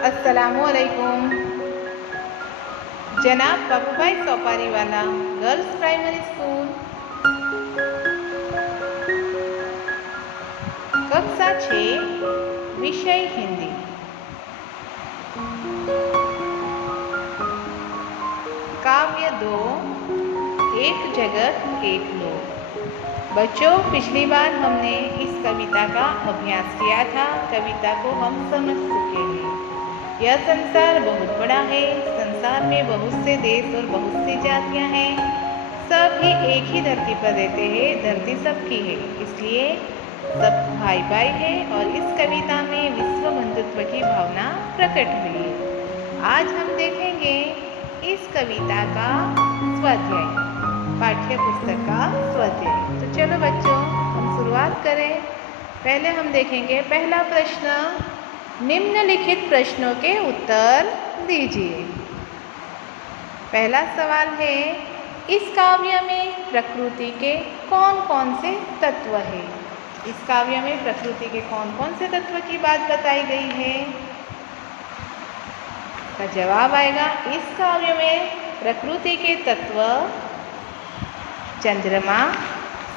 अस्सलामुअलैकुम। जनाब Babubhai सोपारीवाला girls primary school, कक्षा 6, विषय हिंदी। काव्य 2, एक जगत एक लोक। बच्चों, पिछली बार हमने इस कविता का अभ्यास किया था। कविता को हम समझ चुके हैं। यह संसार बहुत बड़ा है। संसार में बहुत से देश और बहुत सी जातियां हैं। सब ही एक ही धरती पर रहते हैं। धरती सबकी है, इसलिए सब भाई भाई है। और इस कविता में विश्व बंधुत्व की भावना प्रकट हुई है। आज हम देखेंगे इस कविता का स्वाध्याय, पाठ्य पुस्तक का स्वाध्याय। तो चलो बच्चों, हम शुरुआत करें। पहले हम देखेंगे पहला प्रश्न। निम्नलिखित प्रश्नों के उत्तर दीजिए। पहला सवाल है, इस काव्य में प्रकृति के कौन कौन से तत्व हैं? इस काव्य में प्रकृति के कौन कौन से तत्व की बात बताई गई है? इसका जवाब आएगा, इस काव्य में प्रकृति के तत्व चंद्रमा,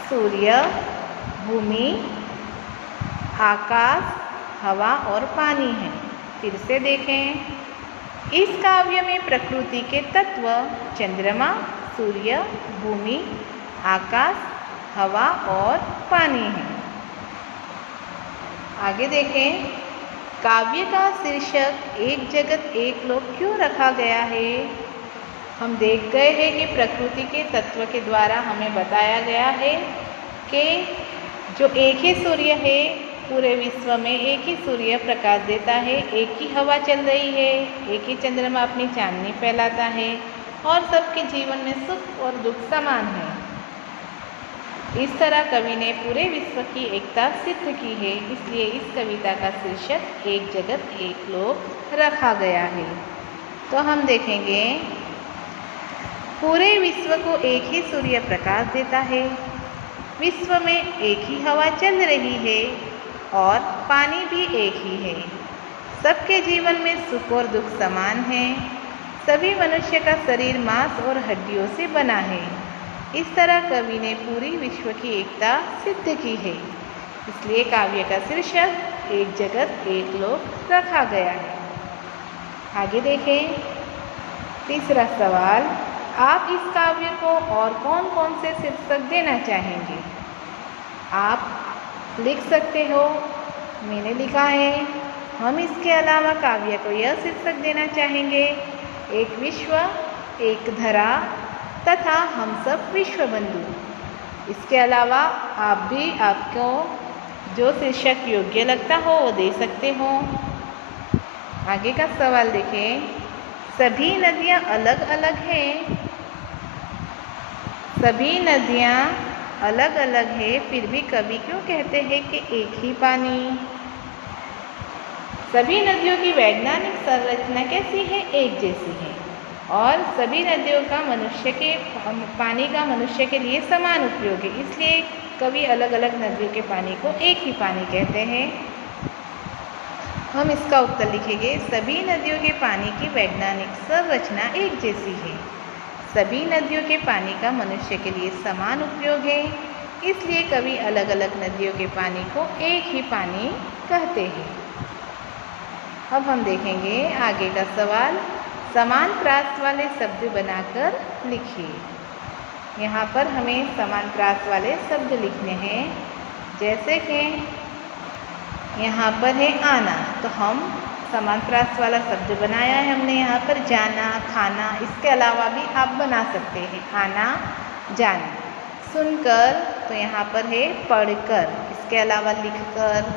सूर्य, भूमि, आकाश, हवा और पानी है। फिर से देखें, इस काव्य में प्रकृति के तत्व चंद्रमा, सूर्य, भूमि, आकाश, हवा और पानी है। आगे देखें, काव्य का शीर्षक एक जगत एक लोक क्यों रखा गया है? हम देख गए हैं कि प्रकृति के तत्व के द्वारा हमें बताया गया है कि जो एक ही सूर्य है, पूरे विश्व में एक ही सूर्य प्रकाश देता है, एक ही हवा चल रही है, एक ही चंद्रमा अपनी चांदनी फैलाता है और सबके जीवन में सुख और दुख समान है। इस तरह कवि ने पूरे विश्व की एकता सिद्ध की है, इसलिए इस कविता का शीर्षक एक जगत एक लोक रखा गया है। तो हम देखेंगे, पूरे विश्व को एक ही सूर्य प्रकाश देता है, विश्व में एक ही हवा चल रही है और पानी भी एक ही है। सबके जीवन में सुख और दुख समान है। सभी मनुष्य का शरीर मांस और हड्डियों से बना है। इस तरह कवि ने पूरी विश्व की एकता सिद्ध की है, इसलिए काव्य का शीर्षक एक जगत एक लोक रखा गया है। आगे देखें, तीसरा सवाल, आप इस काव्य को और कौन कौन से शीर्षक देना चाहेंगे? आप लिख सकते हो, मैंने लिखा है। हम इसके अलावा काव्य को यह शीर्षक देना चाहेंगे, एक विश्व, एक धरा तथा हम सब विश्व बंधु। इसके अलावा आप भी आपको जो शीर्षक योग्य लगता हो वो दे सकते हो। आगे का सवाल देखें, सभी नदियाँ अलग अलग हैं। सभी नदियाँ अलग अलग है, फिर भी कवि क्यों कहते हैं कि एक ही पानी? सभी नदियों की वैज्ञानिक संरचना कैसी है? एक जैसी है। और सभी नदियों का पानी का मनुष्य के लिए समान उपयोग है, इसलिए कवि अलग अलग नदियों के पानी को एक ही पानी कहते हैं। हम इसका उत्तर लिखेंगे, सभी नदियों के पानी की वैज्ञानिक संरचना एक जैसी है। सभी नदियों के पानी का मनुष्य के लिए समान उपयोग है, इसलिए कवि अलग अलग नदियों के पानी को एक ही पानी कहते हैं। अब हम देखेंगे आगे का सवाल, समान प्रास वाले शब्द बनाकर लिखिए। यहाँ पर हमें समान प्रास वाले शब्द लिखने हैं, जैसे कि यहाँ पर है आना, तो हम समान प्रास वाला शब्द बनाया है हमने यहाँ पर, जाना, खाना। इसके अलावा भी आप बना सकते हैं, आना, जाना। सुनकर, तो यहाँ पर है पढ़कर। इसके अलावा लिखकर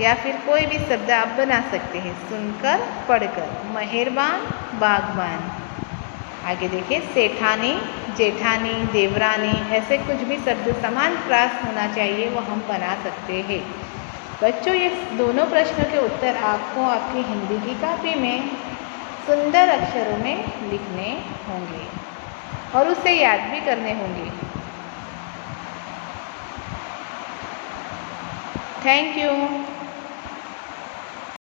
या फिर कोई भी शब्द आप बना सकते हैं, सुनकर, पढ़कर। मेहरबान, बागबान। आगे देखिए, सेठानी, जेठानी, देवरानी, ऐसे कुछ भी शब्द समान प्रास होना चाहिए, वो हम बना सकते हैं। बच्चों, ये दोनों प्रश्नों के उत्तर आपको आपकी हिंदी की कॉपी में सुंदर अक्षरों में लिखने होंगे और उसे याद भी करने होंगे। Thank you.